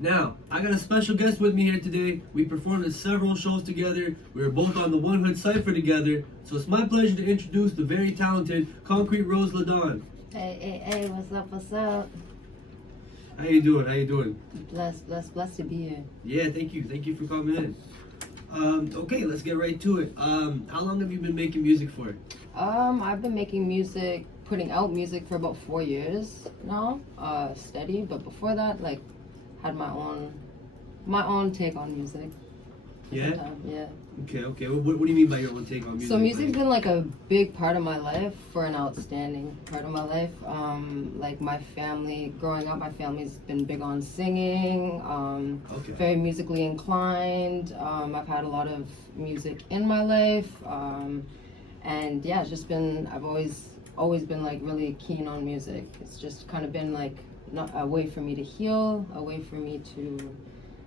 Now, I got a special guest with me here today. We performed at several shows together. We were both on the One Hood Cypher together. So it's my pleasure to introduce the very talented ConcreteRose LaDon. Hey, what's up? How you doing? Blessed to be here. Yeah, thank you for coming in. Okay, let's get right to it. How long have you been making music for? I've been making music, putting out music for about 4 years now, steady. But before that, like, had my own take on music. Yeah? Yeah. Okay. What do you mean by your own take on music? So music's been like a big part of my life, for an outstanding part of my life. Like my family, growing up, my family's been big on singing, very musically inclined. I've had a lot of music in my life. And yeah, it's just been, I've always been like really keen on music. It's just kind of been like a way for me to heal, a way for me to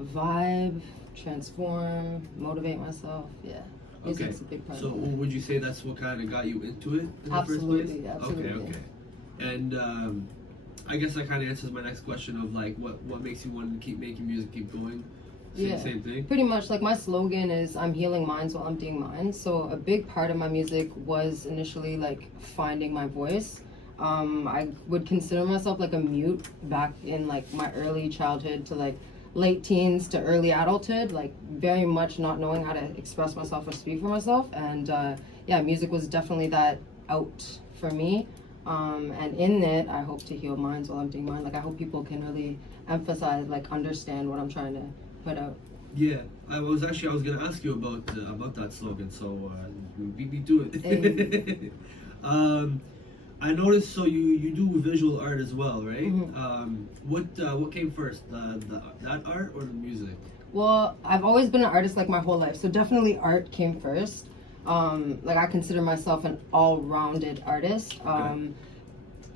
vibe, transform, motivate myself. Yeah, music's a big part of it. So would you say that's what kind of got you into it in the first Absolutely. place? Okay. And I guess that kind of answers my next question of like what makes you want to keep making music, keep going? Same thing? Pretty much. Like my slogan is I'm healing minds while I'm doing mine. So a big part of my music was initially like finding my voice. I would consider myself like a mute back in like my early childhood to like late teens to early adulthood, like very much not knowing how to express myself or speak for myself. And yeah, music was definitely that out for me. And in it, I hope to heal minds while I'm doing mine. Like I hope people can really emphasize, like understand what I'm trying to put out. Yeah, I was gonna ask you about that slogan. So beat me to it. Hey. I noticed. So you do visual art as well, right? Mm-hmm. What came first, that art or the music? Well, I've always been an artist like my whole life, so definitely art came first. Like I consider myself an all-rounded artist.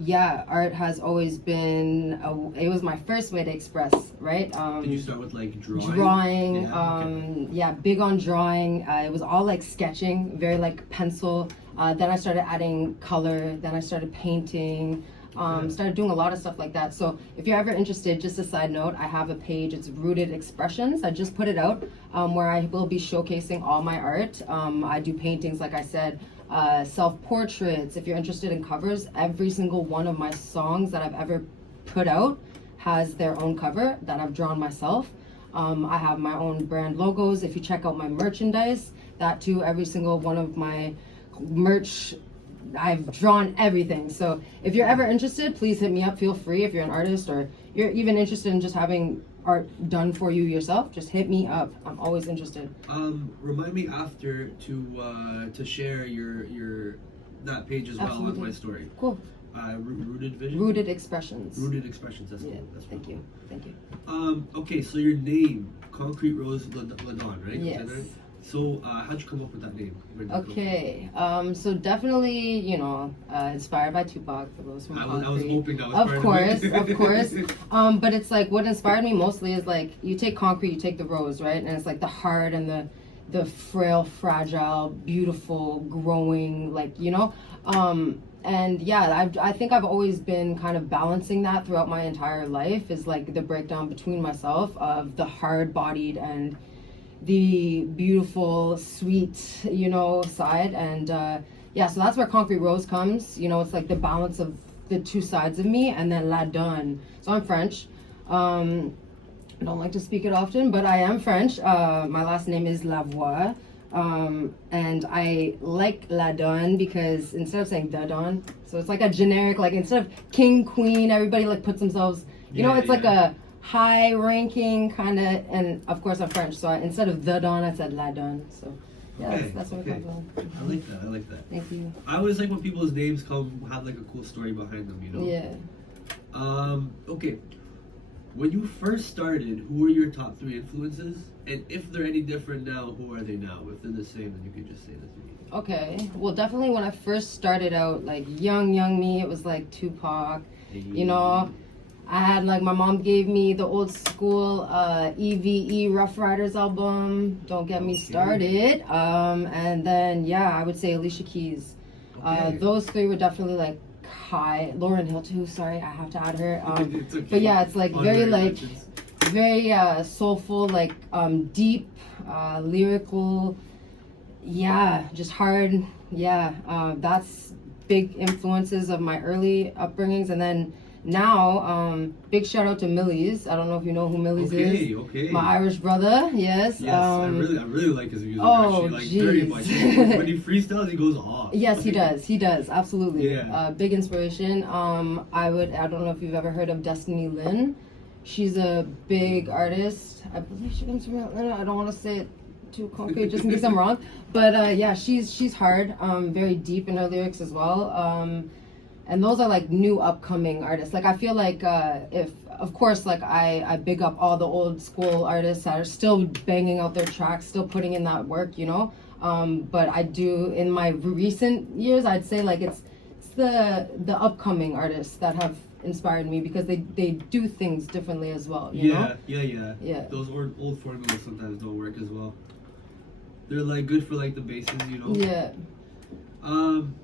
Yeah, art has always been it was my first way to express, right? Did you start with like drawing? Drawing, yeah, big on drawing. It was all like sketching, very like pencil. Then I started adding color. Then I started painting. Started doing a lot of stuff like that. So if you're ever interested, just a side note, I have a page. It's Rooted Expressions. I just put it out where I will be showcasing all my art. I do paintings, like I said, self-portraits. If you're interested in covers, every single one of my songs that I've ever put out has their own cover that I've drawn myself. I have my own brand logos. If you check out my merchandise, that too, every single one of my merch, I've drawn everything. So if you're ever interested, please hit me up. Feel free. If you're an artist or you're even interested in just having art done for you yourself, just hit me up. I'm always interested. Remind me after to share your that page as well. Absolutely. On my story. Cool. Rooted Vision? Rooted Expressions. Rooted Expressions, that's cool. Yeah, That's thank you. Okay, so your name, ConcreteRose LaDon, right? Yes. So how'd you come up with that name? Okay, so definitely, inspired by Tupac, for those from Concrete. I was hoping that was Of part course. But it's like, what inspired me mostly is like, you take concrete, you take the rose, right? And it's like the hard and the frail, fragile, beautiful, growing, like, and yeah, I think I've always been kind of balancing that throughout my entire life, is like the breakdown between myself of the hard-bodied and the beautiful, sweet, side. And yeah, so that's where ConcreteRose comes. It's like the balance of the two sides of me. And then LaDon. So I'm French. I don't like to speak it often, but I am French. My last name is Lavoie. And I like LaDon because instead of saying DaDon, so it's like a generic, like instead of king, queen, everybody like puts themselves, it's like a high ranking kind of, and of course I'm French, so instead of the Don, I said LaDon. So yeah, that's where it comes from. I like that. Thank you. I always like when people's names have like a cool story behind them, Yeah. Okay. When you first started, who were your top 3 influences? And if they're any different now, who are they now? If they're the same, then you could just say that to me. Okay. Well, definitely when I first started out, like young me, it was like Tupac. Hey. I had like, my mom gave me the old school EVE Rough Riders album, Don't Get Me Started. And then, yeah, I would say Alicia Keys. Those 3 were definitely like high. Lauryn Hill too, sorry, I have to add her. It's okay. But yeah, it's like very like very soulful, like deep, lyrical. Yeah, just hard. Yeah, that's big influences of my early upbringings, and then now, big shout out to Millie's. I don't know if you know who Millie's is. Okay. My Irish brother. Yes. Yes, I really like his music. Oh, actually, like very jeez. much. When he freestyles, he goes off. Yes, he does. He does. Absolutely. Yeah. Big inspiration. I don't know if you've ever heard of Destiny Lynn. She's a big artist. I believe she comes from Atlanta. I don't want to say it too concrete just in case I'm wrong. But yeah, she's hard. Very deep in her lyrics as well. And those are like new upcoming artists. Like I feel like if of course like I big up all the old school artists that are still banging out their tracks, still putting in that work, you know. But I do in my recent years, I'd say like it's the upcoming artists that have inspired me because they do things differently as well. You know? Yeah. Those old formulas sometimes don't work as well. They're like good for like the bases, you know. Yeah.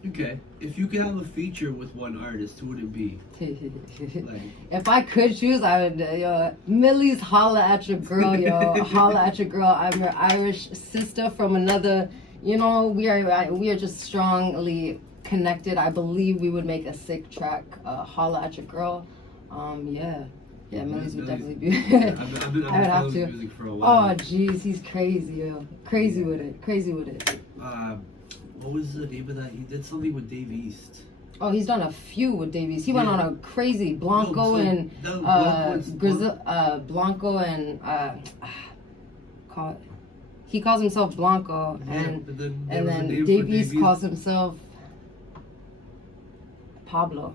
Okay. If you could have a feature with one artist, who would it be? Like, if I could choose, I would. Yo, Millie's holla at your girl, yo. Holla at your girl. I'm her Irish sister from another. You know, we are just strongly connected. I believe we would make a sick track. Holla at your girl. Yeah, Millie's would definitely be. I've been I would have following to. his music for a while. Oh, jeez, he's crazy, yo. Crazy with it. What was the name of that? He did something with Dave East. Oh, he's done a few with Davies. He went on a crazy Blanco and Blanco and he calls himself Blanco and then Davies calls himself Pablo.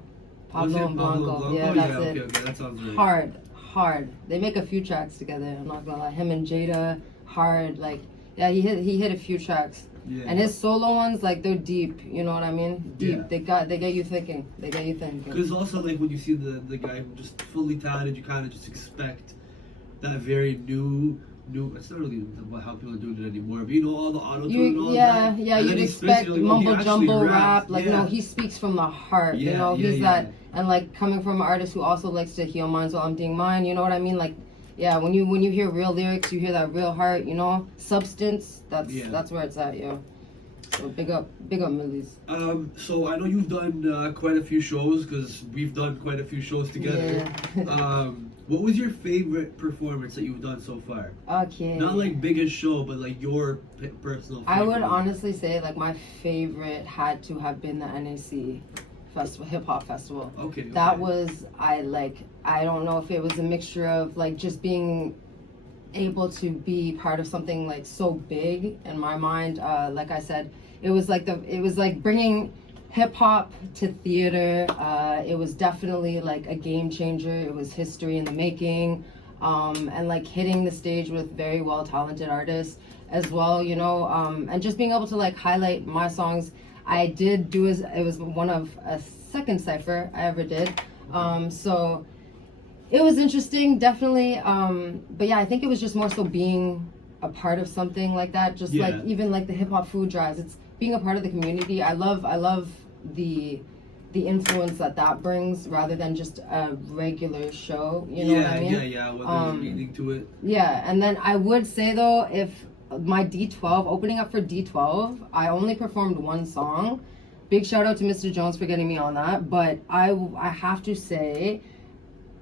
Pablo and Blanco. Yeah, that's it. Okay, that sounds right. Hard. They make a few tracks together. I'm not gonna lie. Him and Jada, hard. Like, yeah, he hit a few tracks. Yeah. And his solo ones, like they're deep. You know what I mean? Deep. Yeah. They get you thinking. Because also, like when you see the guy who just fully talented, you kind of just expect that very new. It's not really how people are doing it anymore, but you know all the auto tune and all that. Yeah. And You'd he expect spits, like, mumbo he jumbo actually rap. raps. Like no, he speaks from the heart. Yeah, you know, yeah, he's yeah. that, and like coming from an artist who also likes to heal minds while emptying mine. You know what I mean? Like, yeah, when you hear real lyrics, you hear that real heart. You know, substance. That's where it's at, yo. So big up Millie's. So I know you've done quite a few shows because we've done quite a few shows together. Yeah. What was your favorite performance that you've done so far? Okay. Not like biggest show, but like your personal favorite. I would honestly say like my favorite had to have been the NAC festival, hip hop festival. Okay. That was I don't know if it was a mixture of like just being able to be part of something like so big in my mind. Like I said, it was like bringing hip hop to theater. It was definitely like a game changer. It was history in the making, and like hitting the stage with very well talented artists as well. You know, and just being able to like highlight my songs. I did do it was one of a second cypher I ever did. So it was interesting, definitely. But yeah, I think it was just more so being a part of something like that. Just like even like the hip hop food drives. It's being a part of the community. I love the influence that brings rather than just a regular show. You know what I mean? Yeah. Well, there's a meaning to it. Yeah, and then I would say though, if my D12 opening up for D12, I only performed one song. Big shout out to Mr. Jones for getting me on that. But I have to say,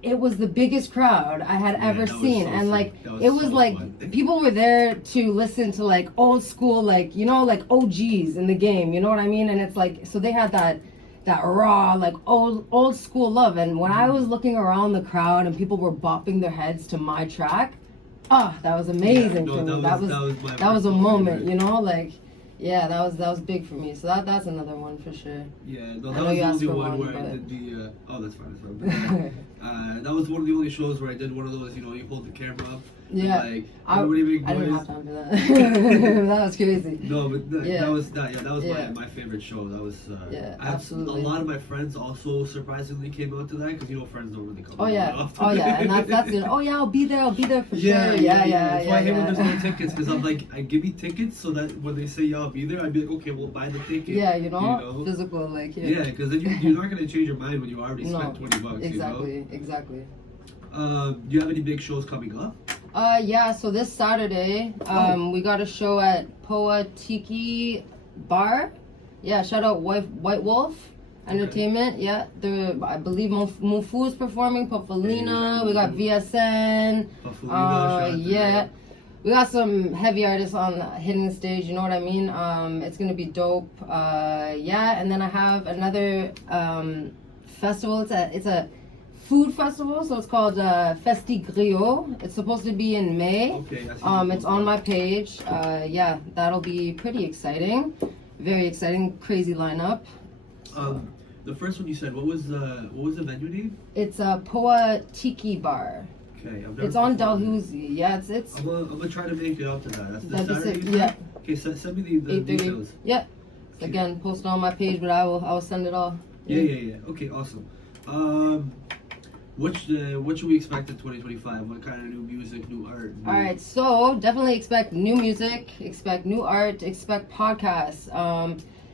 it was the biggest crowd I had ever seen. So and like was it was so like fun. People were there to listen to like old school, like, you know, like OGs in the game, you know what I mean? And it's like, so they had that raw, like old school love. And when I was looking around the crowd and people were bopping their heads to my track, that was amazing for me. That was a moment, you know, like, yeah, that was big for me. So that's another one for sure. Yeah, no, that was the only one where I did the. Oh, that's fine. That was one of the only shows where I did one of those. You know, you hold the camera up. Yeah, and, like, everybody make noise. I didn't have time for that. That was crazy. No, but that was my favorite show. That was. Absolutely. A lot of my friends also surprisingly came out to that because you know friends don't really come. Oh yeah, and that's it. Oh yeah, I'll be there for sure. Yeah. That's why I hate when there's no tickets because I'm like, I give me tickets so that when they say yeah, I'll be there, I'd be like, okay, we'll buy the ticket. Yeah, you know? Physical, like yeah. Yeah, because then you're not gonna change your mind when you already spent $20. Exactly, you know? Exactly. Do you have any big shows coming up? Yeah, so this Saturday, we got a show at Poa Tiki Bar. Yeah, shout out White Wolf Entertainment. Yeah, I believe Mufu's performing, Popalina, we got VSN. Yeah. We got some heavy artists on hitting the stage, you know what I mean? It's gonna be dope. Yeah, and then I have another festival. It's a food festival, so it's called Festi Griot. It's supposed to be in May. Okay, it's on my page. Yeah, that'll be pretty exciting. Very exciting, crazy lineup. The first one you said, what was the venue name? It's a Poa Tiki Bar. Okay, it's on Dalhousie. Yeah, it's. I'm gonna try to make it out to that. That's the Saturday. Yeah. Okay, send me the details. Yeah. Okay. Again, post it on my page, but I will send it all. Yeah. Okay, awesome. What should we expect in 2025? What kind of new music, new art? All right, so definitely expect new music, expect new art, expect podcasts.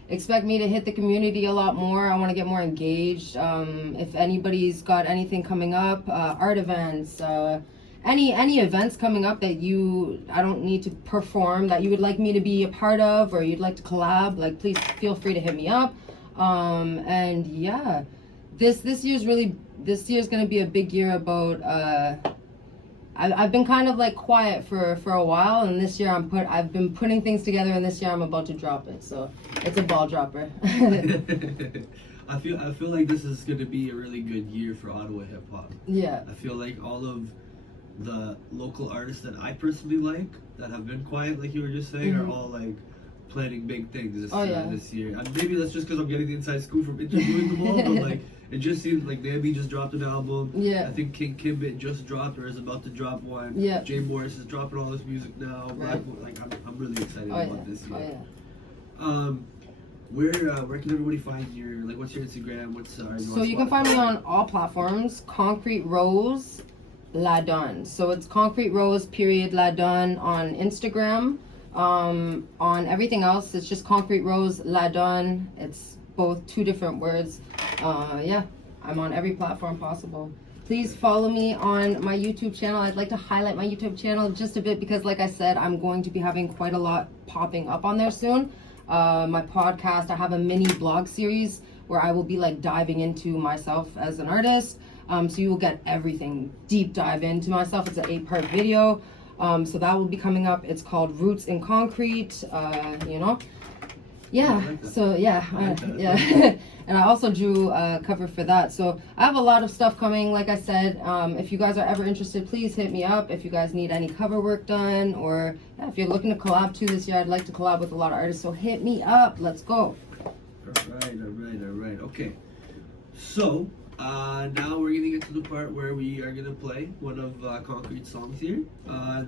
Expect me to hit the community a lot more. I want to get more engaged. If anybody's got anything coming up, art events, any events coming up that I don't need to perform, that you would like me to be a part of, or you'd like to collab, like please feel free to hit me up. And yeah, this year's gonna be a big year about. I've been kind of like quiet for a while, and this year I've been putting things together, and this year I'm about to drop it. So it's a ball dropper. I feel like this is going to be a really good year for Ottawa hip hop. Yeah. I feel like all of the local artists that I personally like that have been quiet, like you were just saying, are all like planning big things this year. And maybe that's just because I'm getting the inside scoop from interviewing them all, but like it just seems like Nayef just dropped an album. Yeah. I think King Kimbit just dropped or is about to drop one. Yeah. Jay Morris is dropping all this music now. Right. I'm really excited about this year. Oh, yeah. Where can everybody find what's your Instagram? So you can find me on all platforms. ConcreteRose LaDon. So it's ConcreteRose _LaDon on Instagram. On everything else, it's just ConcreteRose LaDon. It's both two different words. Yeah, I'm on every platform possible. Please follow me on my YouTube channel. I'd like to highlight my YouTube channel just a bit because, like I said, I'm going to be having quite a lot popping up on there soon. My podcast, I have a mini blog series where I will be like diving into myself as an artist. So you will get everything, deep dive into myself. It's an 8-part video. So that will be coming up. It's called Roots in Concrete. Yeah. So yeah, yeah. And I also drew a cover for that. So I have a lot of stuff coming. Like I said, if you guys are ever interested, please hit me up. If you guys need any cover work done, or if you're looking to collab too this year, I'd like to collab with a lot of artists. So hit me up. Let's go. All right. Okay. So now we're gonna get to the part where we are gonna play one of Concrete's songs here.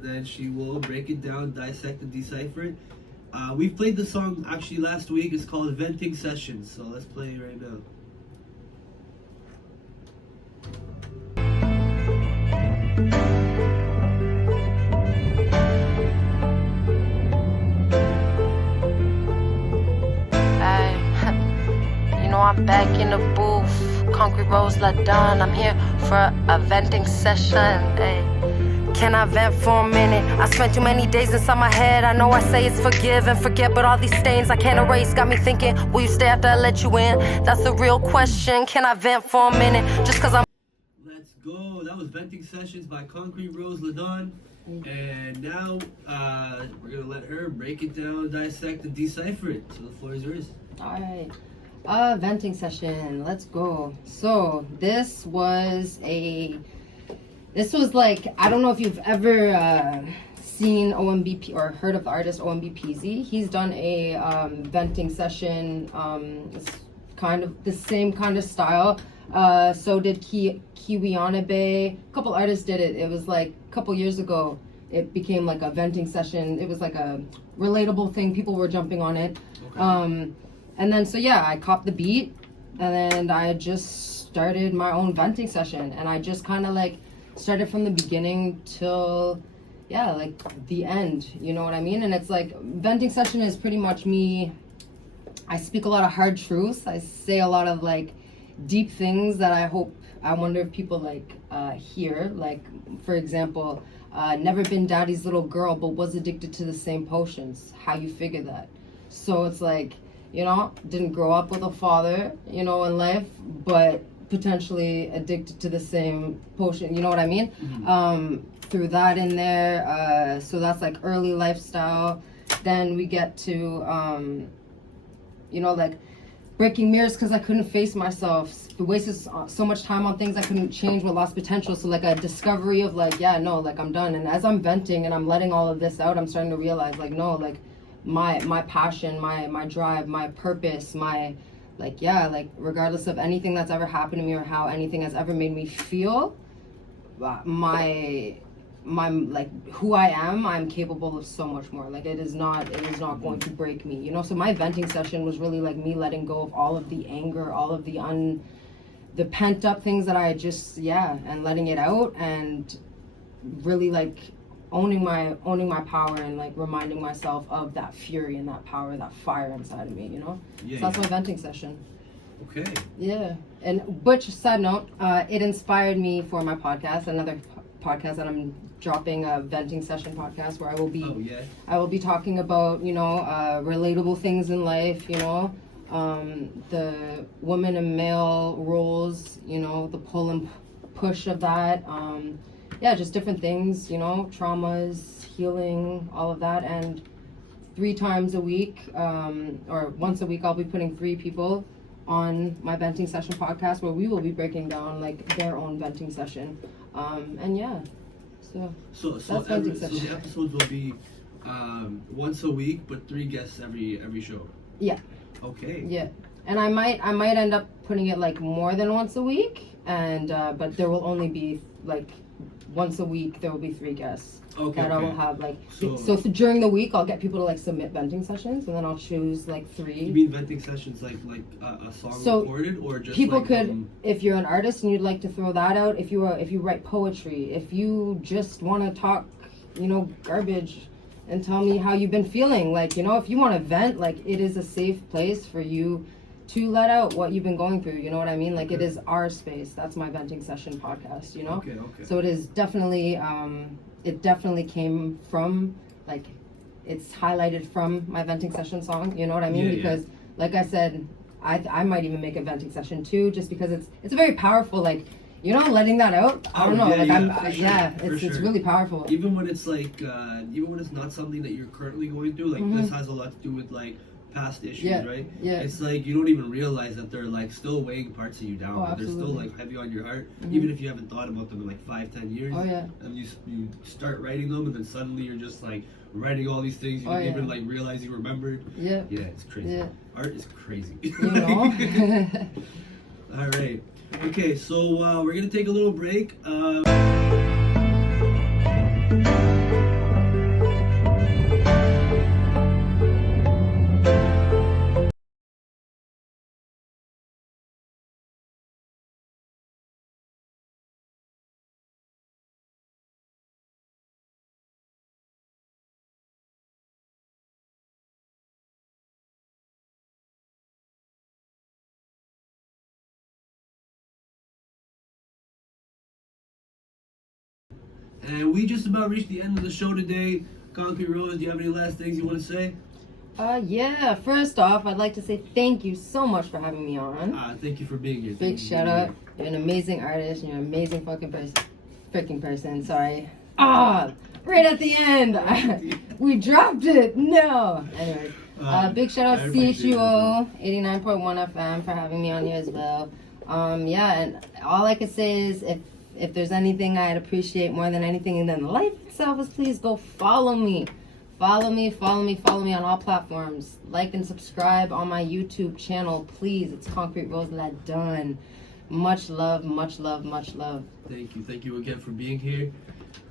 Then she will break it down, dissect and decipher it. We've played the song actually last week. It's called Venting Sessions. So let's play it right now. I'm back in the booth. ConcreteRose LaDon. I'm here for a venting session. Ay. Can I vent for a minute? I spent too many days inside my head. I know I say it's forgive and forget, but all these stains I can't erase got me thinking, will you stay after I let you in? That's the real question. Can I vent for a minute? Just cause I'm... Let's go. That was Venting Sessions by ConcreteRose LaDon. And now we're gonna let her break it down, dissect and decipher it. So the floor is yours. Alright. Venting session. Let's go. So this was like, I don't know if you've ever seen OMBP or heard of the artist OMBPZ. He's done a venting session. It's kind of the same kind of style. So did Kiwianabe. A couple artists did it. It was like a couple years ago. It became like a venting session. It was like a relatable thing. People were jumping on it. Okay. And then, so yeah, I copped the beat, and then I just started my own venting session, and I just kind of like started from the beginning till, yeah, like the end, you know what I mean? And it's like, venting session is pretty much me. I speak a lot of hard truths. I say a lot of like deep things that I hope I wonder if people like hear, like, for example, never been daddy's little girl but was addicted to the same potions. How you figure that? So it's like, you know, didn't grow up with a father, you know, in life, but potentially addicted to the same potion, you know what I mean? Through that in there, so that's like early lifestyle. Then we get to you know, like breaking mirrors because I couldn't face myself, wasted so much time on things I couldn't change with lost potential. So like a discovery of like, yeah, no, like I'm done. And as I'm venting and I'm letting all of this out, I'm starting to realize like, no, like my passion, my drive, my purpose, my, like, yeah, like regardless of anything that's ever happened to me or how anything has ever made me feel, my like who I am, I'm capable of so much more. Like it is not going to break me, you know. So my venting session was really like me letting go of all of the anger, all of the pent up things that I just, yeah, and letting it out and really like owning my power and like reminding myself of that fury and that power, that fire inside of me, you know. Yeah, so that's my venting session. Okay. Yeah. And Butch, side note, it inspired me for my podcast, another podcast that I'm dropping, a venting session podcast where I will be talking about, you know, relatable things in life, you know, the woman and male roles, you know, the pull and push of that, yeah, just different things, you know, traumas, healing, all of that. And 3 times a week, or once a week, I'll be putting 3 people on my venting session podcast where we will be breaking down like their own venting session. And yeah, so that's venting session. So the episodes will be once a week, but 3 guests every show. Yeah. Okay. Yeah, and I might end up putting it like more than once a week, and but there will only be like once a week. There will be 3 guests. Okay. That I will have like so during the week I'll get people to like submit venting sessions, and then I'll choose like 3. You mean venting sessions like a song recorded, or just people like, could if you're an artist and you'd like to throw that out, if you write poetry, if you just want to talk, you know, garbage and tell me how you've been feeling, like, you know, if you want to vent, like it is a safe place for you to let out what you've been going through, you know what I mean? Like, it is our space. That's my venting session podcast, you know? Okay. So it is definitely, it definitely came from, like, it's highlighted from my venting session song, you know what I mean? Because, like I said, I might even make a venting session too, just because it's very powerful, like, you know, letting that out. I don't know, it's really powerful. Even when it's like, even when it's not something that you're currently going through, like this has a lot to do with like past issues, right? Yeah. It's like you don't even realize that they're like still weighing parts of you down. Oh, they're still like heavy on your heart, even if you haven't thought about them in like 5-10 years. Oh yeah. And you start writing them, and then suddenly you're just like writing all these things you didn't even like realize you remembered. Yeah. Yeah, it's crazy. Yeah. Art is crazy. You know. All right. Okay, so we're gonna take a little break. And we just about reached the end of the show today. ConcreteRose, do you have any last things you want to say? Yeah, first off, I'd like to say thank you so much for having me on. Thank you for being here. Big shout out. You're an amazing artist. You're an amazing freaking person. Sorry. Right at the end. We dropped it. No. Anyway, big shout out to CHUO 89.1 FM for having me on here as well. Yeah, and all I can say is if there's anything I'd appreciate more than anything than life itself is please go follow me. Follow me on all platforms. Like and subscribe on my YouTube channel, please. It's ConcreteRose LaDon. Much love, much love, much love. Thank you again for being here.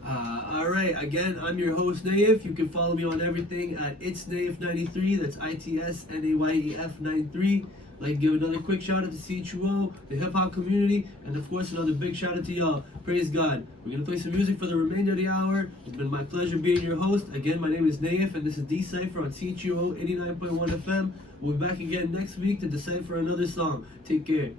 All right, again, I'm your host, Nayef. You can follow me on everything at It's Nayef93. That's ITSNAYEF 93. I'd like to give another quick shout out to CHUO, the hip hop community, and of course another big shout out to y'all. Praise God. We're gonna play some music for the remainder of the hour. It's been my pleasure being your host. Again, my name is Nayef, and this is DeCypher on CHUO 89.1 FM. We'll be back again next week to DeCypher another song. Take care.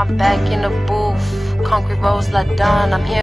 I'm back in the booth. ConcreteRose LaDon, I'm here.